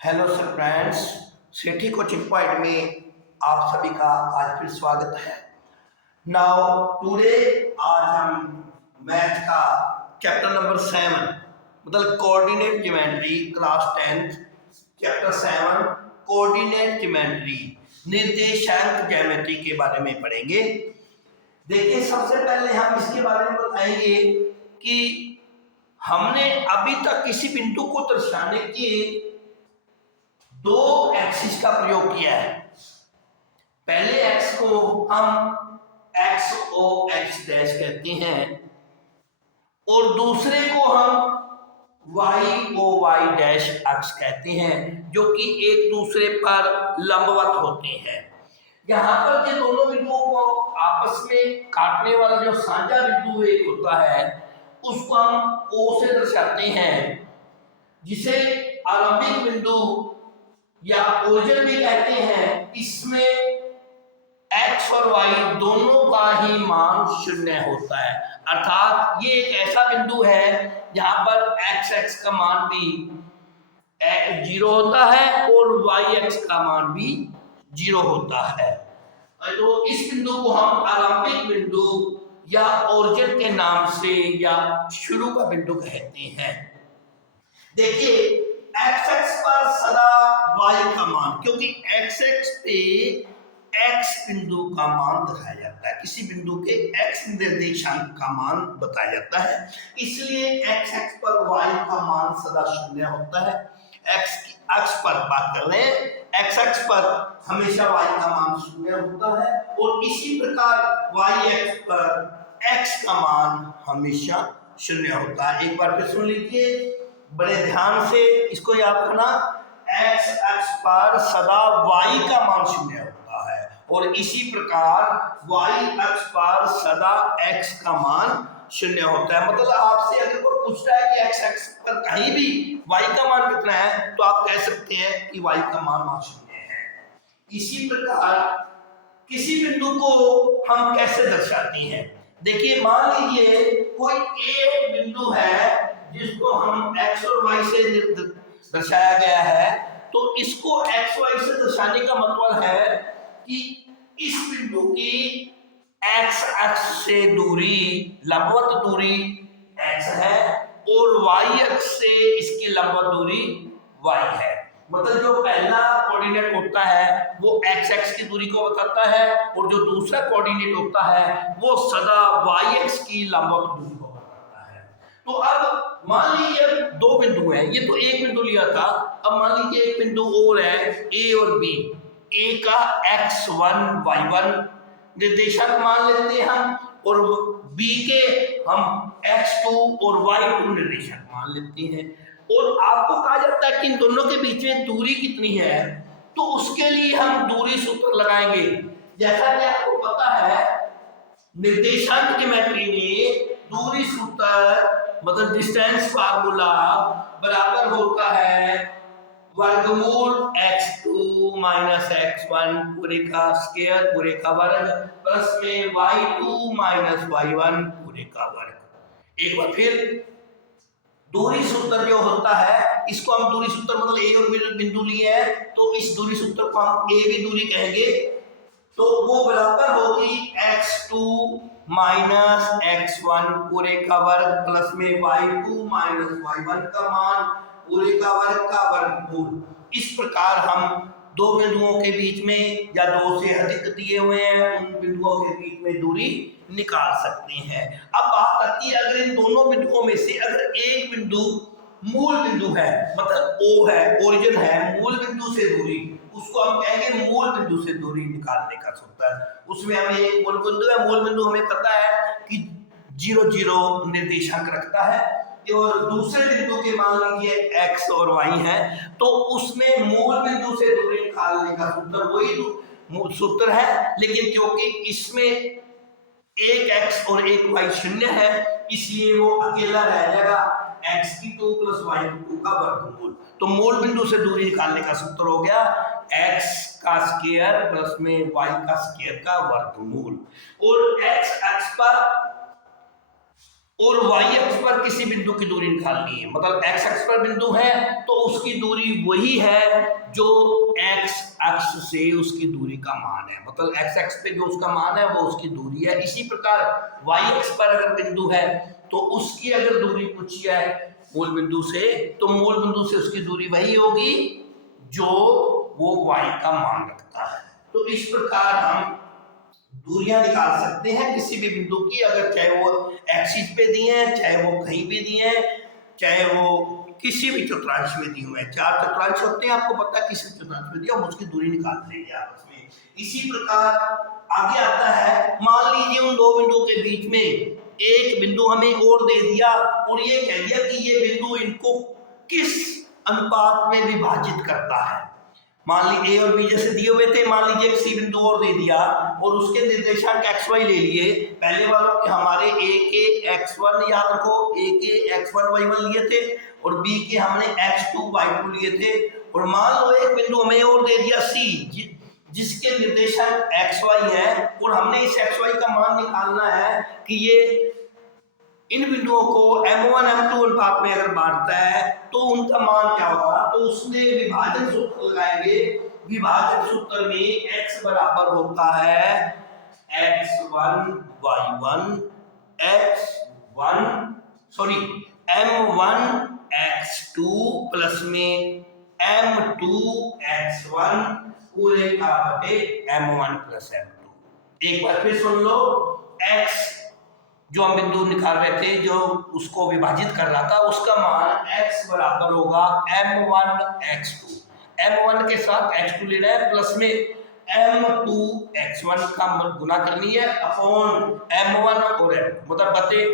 Hello sir friends, सेठी coaching point में आप सभी का आज फिर स्वागत है। नाउ टुडे आज हम मैथ का चैप्टर नंबर 7 मतलब coordinate geometry class 10 chapter 7 coordinate geometry निर्देशांक ज्योमेट्री के बारे में पढ़ेंगे। देखिए, सबसे पहले हम इसके बारे में बताएंगे कि हमने अभी तक किसी बिंदु को दर्शाने के दो एक्सिस का प्रयोग किया है। पहले एक्स को हम एक्स ओ एक्स डैश कहते हैं और दूसरे को हम Y O Y dash X कहते हैं, जो कि एक दूसरे पर लंबवत होते हैं। यहाँ पर ये दोनों बिंदुओं को आपस में काटने वाला जो साझा बिंदु एक होता है उसको हम ओ से दर्शाते हैं, जिसे आरंभिक बिंदु या ओरिजिन भी कहते हैं। इसमें x और y दोनों का ही मान 0 होता है, अर्थात ये एक ऐसा बिंदु है जहां पर x का मान भी 0 होता है और y का मान भी 0 होता है। तो इस बिंदु को हम आरंभिक बिंदु या ओरिजिन के नाम से या शुरू का बिंदु कहते हैं। देखिए, x पर सदा y का मान, क्योंकि x पे x बिंदु का मान दिखाया जाता है, किसी बिंदु के x निर्देशांक का मान बताया जाता है, इसलिए x पर y का मान सदा 0 होता है। x की अक्ष पर बात कर रहे हैं, x पर हमेशा y का मान 0 होता है और इसी प्रकार y पर x का मान हमेशा 0 होता है। एक बार फिर सुन लीजिए बड़े ध्यान से, इसको याद रखना। x अक्ष पर सदा y का मान 0 होता है और इसी प्रकार y अक्ष पर सदा x का मान 0 होता है। मतलब आपसे अगर कोई पूछता है कि x अक्ष पर कहीं भी y का मान कितना है, तो आप कह सकते हैं कि y का मान 0 है। इसी प्रकार किसी बिंदु को हम कैसे दर्शाते हैं? देखिए, मान लीजिए कोई एक बिंदु है जिसको हम x और y से दर्शाया गया है, तो इसको x y से दर्शाने का मतलब है कि इस बिंदु की x अक्ष से दूरी, लंबवत दूरी x है और y अक्ष से इसकी लंबवत दूरी y है। मतलब जो पहला कोऑर्डिनेट होता है वो x अक्ष की दूरी को बताता है और जो दूसरा कोऑर्डिनेट होता है वो सदा y अक्ष की लंबवत दूरी को बताता है। तो अब मान लीजिए दो बिंदु हैं, ये तो एक बिंदु लिया था, अब मान लीजिए एक बिंदु और है a और b। a का x1 y1 निर्देशांक मान लेते हैं हम और b के हम x2 और y2 निर्देशांक मान लेते हैं। और आपको कहा जाता है कि इन दोनों के बीच में दूरी कितनी है, तो उसके लिए हम दूरी सूत्र लगाएंगे। जैसा कि आपको पता है निर्देशांक ज्योमेट्री में दूरी सूत्र मतलब डिस्टेंस फार्मूला बराबर होता है वर्गमूल x2 माइनस x1 पूरे का स्क्वायर पूरे का वर्ग प्लस में y2 माइनस y1 पूरे का वर्ग। एक बार फिर दूरी सूत्र जो होता है, इसको हम दूरी सूत्र मतलब a और b बिंदु लिए हैं, तो इस दूरी सूत्र को हम a भी दूरी कहेंगे, तो वो बराबर होगी x2 माइनस x1 पूरे का वर्ग प्लस में y2 माइनस y1 का मान पूरे का वर्गमूल। इस प्रकार हम दो बिंदुओं के बीच में या दो से अधिक दिए हुए हैं उन बिंदुओं के बीच में दूरी निकाल सकते हैं। अब बात आती है, अगर इन दोनों बिंदुओं में से अगर एक बिंदु मूल बिंदु है, मतलब O है, ओरिजिन है, मूल बिंदु से दूरी, उसको हम कहेंगे मूल बिंदु से दूरी निकालने का सूत्र। उसमें हमें एक मूल बिंदु है, मूल बिंदु हमें पता है कि 0 0 निर्देशांक रखता है और दूसरे बिंदु के मान लीजिए x और y है, तो उसमें मूल बिंदु से दूरी निकालने का सूत्र वही सूत्र है, लेकिन क्योंकि इसमें एक x और एक y 0 है इसलिए वो अकेला रह जाएगा x2 प्लस y2 का वर्गमूल। तो मूल बिंदु से दूरी निकालने का सूत्र हो गया x का स्क्वायर प्लस में y का स्क्वायर का वर्गमूल। और x अक्ष पर और y अक्ष पर किसी बिंदु की दूरी निकालनी है, मतलब x अक्ष पर बिंदु है तो उसकी दूरी वही है जो x अक्ष से उसकी दूरी का मान है, मतलब x अक्ष पे जो उसका मान है वो उसकी दूरी है। इसी प्रकार y अक्ष पर अगर बिंदु है तो उसकी अगर दूरी पूछी है मूल बिंदु से, तो मूल बिंदु से उसकी दूरी वही होगी जो वो y का मान रखता है। तो इस प्रकार हम दूरियां निकाल सकते हैं किसी भी बिंदु की, अगर चाहे वो एक्सिस पे दिए हैं, चाहे वो कहीं भी दिए हैं, चाहे वो किसी भी चतुर्थांश में दिए हुए हैं। 4 चतुर्थांश होते हैं, आपको पता है किसी चतुर्थांश में दिया, हम उसकी दूरी निकाल लेंगे आपस में। इसी प्रकार आगे आता है, मान लीजिए उन दो बिंदुओं के बीच में एक बिंदु हमें और दे दिया और ये कह दिया कि ये बिंदु इनको किस अनुपात में विभाजित करता है। मान लीजिए ए और बी जैसे दिए हुए थे, मान लीजिए एक सी बिंदु और दे दिया और उसके निर्देशांक x y ले लिए। पहले वालों के हमारे ए के x1 याद रखो, ए के x1 y1 लिए थे और बी के हमने x2 y2 लिए थे। और मान लो एक बिंदु हमें और दे दिया सी जिसके निर्देशांक x y है और हमने इस x y का मान निकालना है कि ये इन बिंदुओं को m1 m2 अनुपात में अगर बांटता है तो उनका मान क्या होगा। तो उसमें विभाजन सूत्र लगाएंगे। विभाजन सूत्र में x बराबर होता है x1 y1 m1 x2 plus में m2 x1 पूरे का बटे m1 प्लस m2। एक बार फिर सुन लो, x जो हम बिंदु निकाल रहे थे, जो उसको विभाजित कर रहा था, उसका मान x बराबर होगा m1 x2, m1 के साथ x2 लेना है प्लस में m2 x1 का गुना करनी है अपॉन m1 और m2, मतलब बटे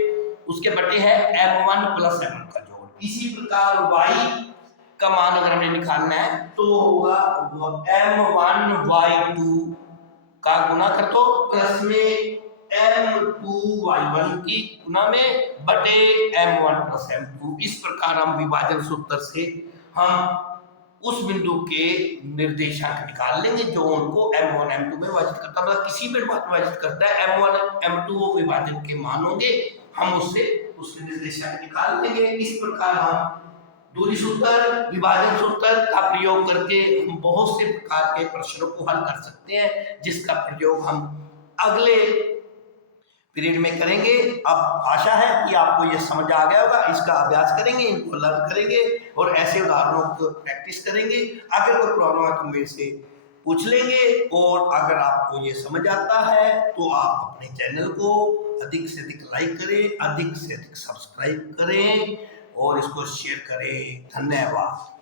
उसके बटे है m1 प्लस m1 का जोड़। इसी प्रकार y का मान अगर हमें निकालना है तो होगा m1 y2 का गुना कर दो प्लस में m2 y1 की गुना में बटे m1 प्लस m2। इस प्रकार हम विभाजन सूत्र से हम उस बिंदु के निर्देशांक निकाल लेंगे जो उनको m1 m2 में विभाजित करता है, मतलब किसी भी अनुपात में विभाजित करता है m1 m2 वो विभाजन के मान होंगे, हम उससे उसके निर्देशांक निकाल लेंगे। इस प्रकार हम दूरी सूत्र, विभाजन सूत्र का प्रयोग करके हम बहुत से प्रकार के प्रश्नों को हल कर सकते हैं, जिसका प्रयोग हम अगले पीरियड में करेंगे। अब आशा है कि आपको यह समझ आ गया होगा। इसका अभ्यास करेंगे, इनको लर्न करेंगे और ऐसे उदाहरणों को प्रैक्टिस करेंगे। अगर कोई प्रॉब्लम है तो मेरे से पूछ लेंगे, और अगर आपको ये समझ आता है तो आप अपने चैनल को अधिक से अधिक लाइक करें, अधिक से अधिक सब्सक्राइब करें और इसको शेयर करें। धन्यवाद।